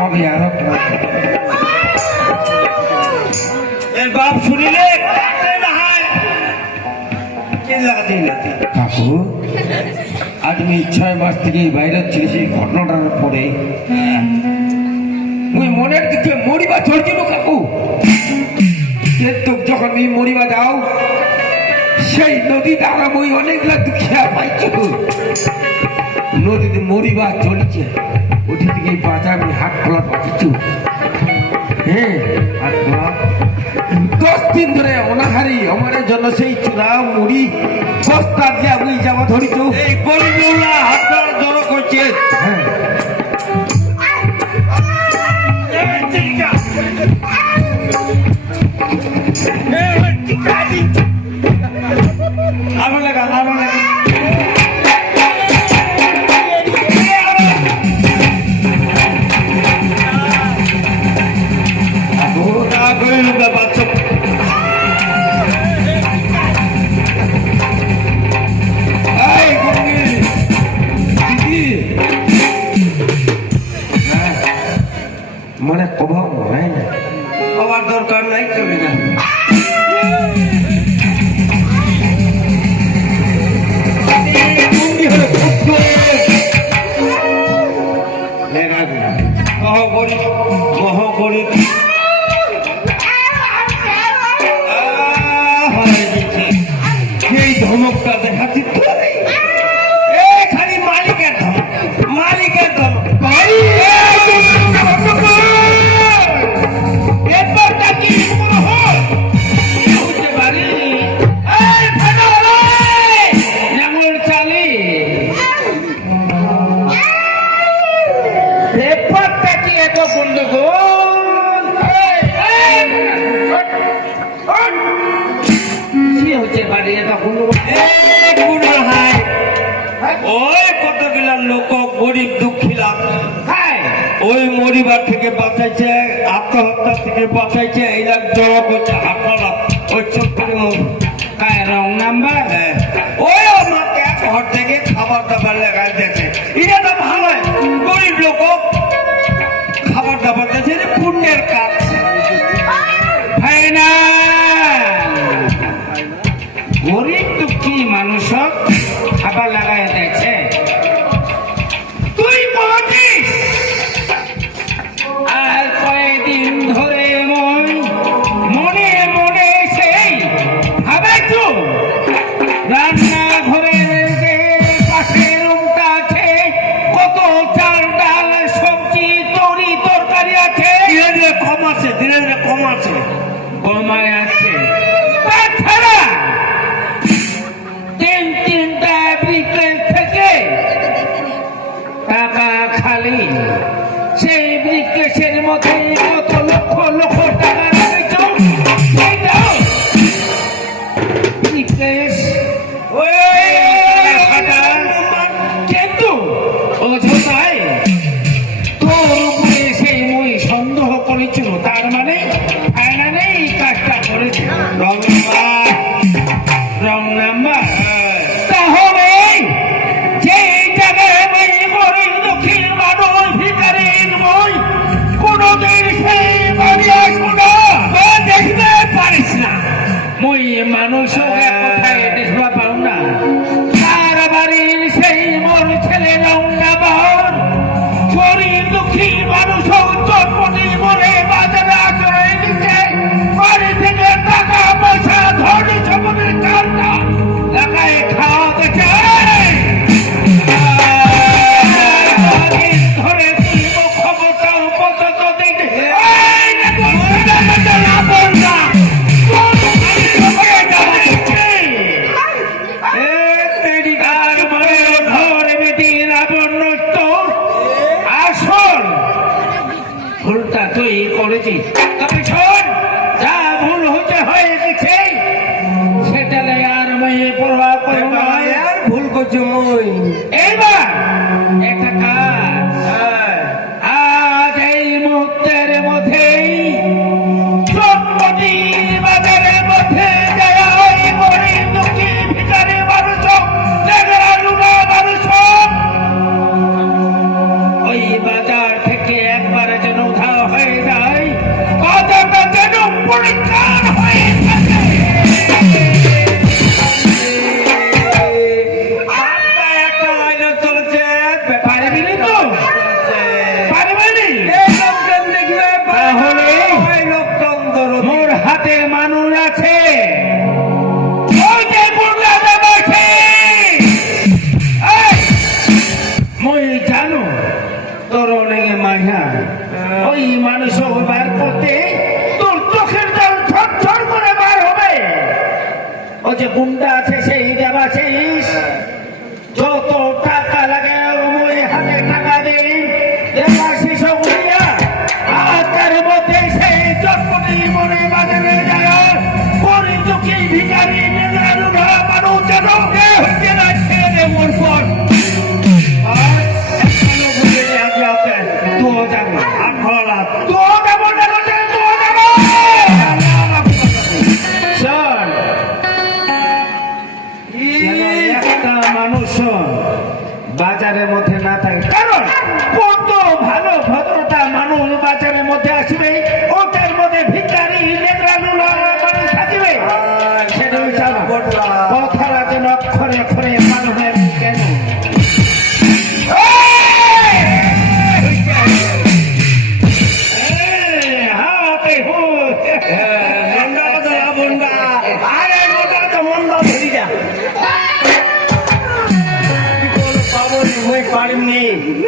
হবে আরও বাপ শুনিলে কাকু? আজ আমি ছয় মাস থেকে বাইরে ছিল সেই ঘটনাটার পরে। হ্যাঁ। তুই মনের দিকে মরিবা চড়ছিল কাকু। যখন আমি মরিবা যাও সেই নদী দ্বারা বই অনেকগুলা দুঃখিয়া পাইছিল নদীতে মরিবা চলছে। দিন ধরে অনাহারি আমার জন্য সেই চূড়া মুড়ি। বস্তা দিয়ে আমি যাব ধরিছু। এই গরিবরা হাতটা জল করছে। হ্যাঁ। Hey, what you got? Oleh 喎 লোক গরিব দুঃখীরা হ্যাঁ। ওই মরিবার থেকে বাঁচাইছে আত্মহত্যা থেকে বাঁচাইছে এরা জড়ো করছে আপনারা। ওই চোখের হ্যাঁ, হ্যাঁ। ভালো। গরিব লোক খাবার দাবার পুণ্যের কাজ। গরিব তো কি মানুষ খাবার লাগাই দেয়। anunciou ভুল করছ মই। মায়া ওই মানুষ বার করতে তোর চোখের জল থর করে বার হবে। ও যে গুন্ডা আছে, সেই দেবা শেষ যত টাকা লাগে ওই হাতে টাকা দেই দেবা শেষ উড়িয়া। আর তার মধ্যে সেই চটপটি মনে বাজারে পরে চোখে ভিকারি নেলার মানুষ যেন হইতে রাখছে মোর পর। પાડીની.